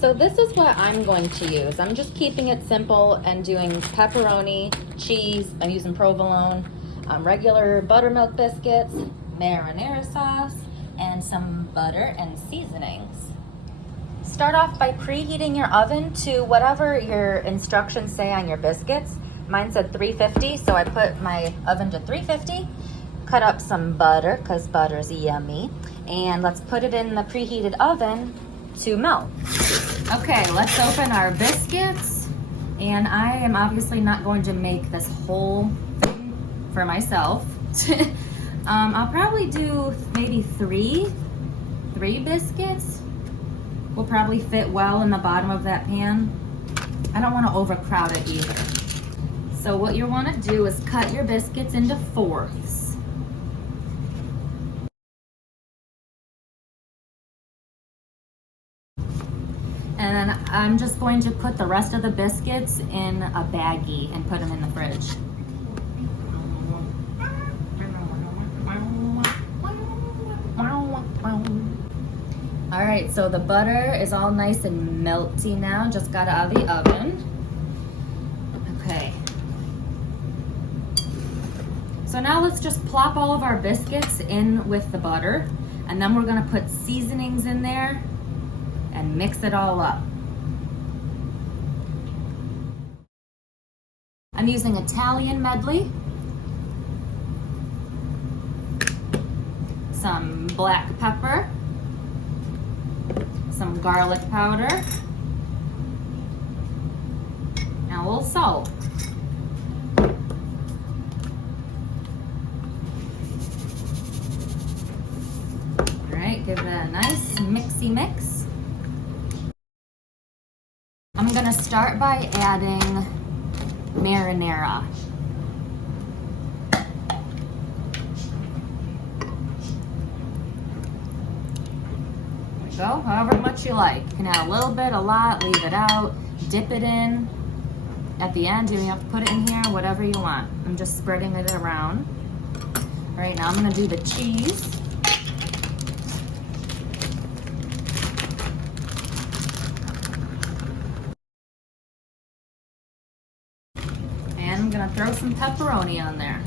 So this is what I'm going to use. I'm just keeping it simple and doing pepperoni, cheese, I'm using provolone, regular buttermilk biscuits, marinara sauce, and some butter and seasonings. Start off by preheating your oven to whatever your instructions say on your biscuits. Mine said 350, so I put my oven to 350. Cut up some butter, because butter's yummy. And let's put it in the preheated oven to melt. Okay, let's open our biscuits. And I am obviously not going to make this whole thing for myself. I'll probably do maybe three biscuits. Will probably fit well in the bottom of that pan. I don't want to overcrowd it either. So what you want to do is cut your biscuits into fourths. And then I'm just going to put the rest of the biscuits in a baggie and put them in the fridge. All right, so the butter is all nice and melty now, just got it out of the oven. Okay. So now let's just plop all of our biscuits in with the butter, and then we're gonna put seasonings in there and mix it all up. I'm using Italian medley, some black pepper, some garlic powder, and a little salt. All right, give it a nice mixy mix. I'm gonna start by adding marinara. Go however much you like. You can add a little bit, a lot, leave it out, dip it in. At the end, you have to put it in here, whatever you want. I'm just spreading it around. All right, now I'm gonna do the cheese. And I'm gonna throw some pepperoni on there.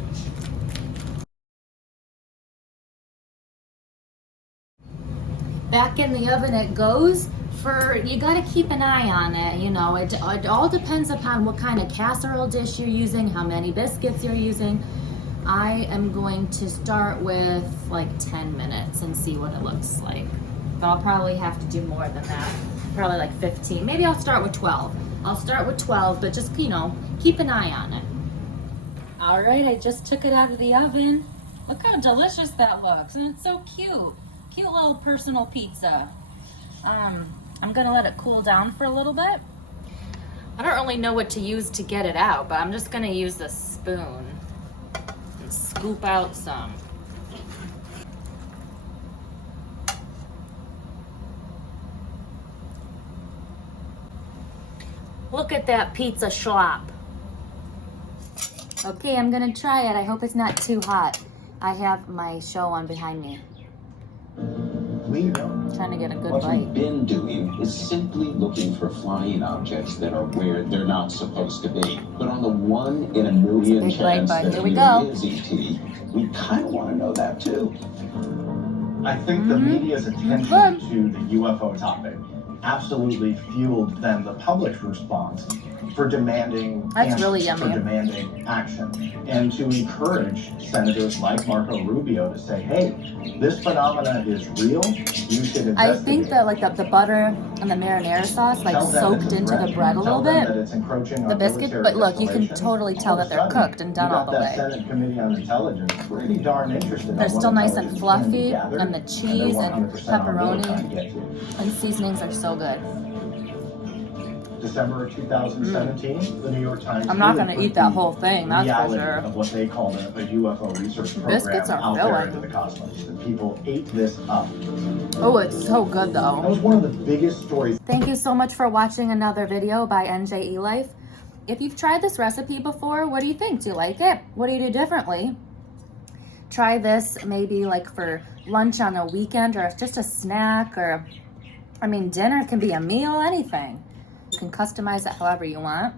Back in the oven it goes. You gotta keep an eye on it, you know, it all depends upon what kind of casserole dish you're using, how many biscuits you're using. I am going to start with like 10 minutes and see what it looks like. But I'll probably have to do more than that, probably like 15. Maybe I'll start with 12. I'll start with 12, but just, you know, keep an eye on it. All right, I just took it out of the oven. Look how delicious that looks, and it's so cute. Cute little personal pizza. I'm gonna let it cool down for a little bit. I don't really know what to use to get it out, but I'm just gonna use the spoon and scoop out some. Look at that pizza schlop. Okay, I'm gonna try it. I hope it's not too hot. I have my show on behind me. Trying to get a good bite. What we've been doing is simply looking for flying objects that are where they're not supposed to be. But on the 1 in a million chance that here we go. is ET, we kind of want to know that too. I think the media's attention to the UFO topic absolutely fueled then the public's response for demanding answers, for demanding action, and to encourage senators like Marco Rubio to say, hey, this phenomena is real, you should investigate. I think that like the butter and the marinara sauce like soaked into the bread a little bit, the biscuit, but look, you can totally tell that they're cooked and done all the way. Senate Committee on Intelligence pretty darn interested. They're still nice and fluffy, and the cheese and pepperoni and seasonings are so good. December of 2017, the New York Times. I'm not going to eat that whole thing, that's for sure. Of what they called a UFO research program Biscuits are out filling. there into the cosmos. And people ate this up. Oh, it's so good though. That was one of the biggest stories. Thank you so much for watching another video by NJE Life. If you've tried this recipe before, what do you think? Do you like it? What do you do differently? Try this maybe like for lunch on a weekend, or just a snack, or I mean, dinner can be a meal, anything. You can customize it however you want.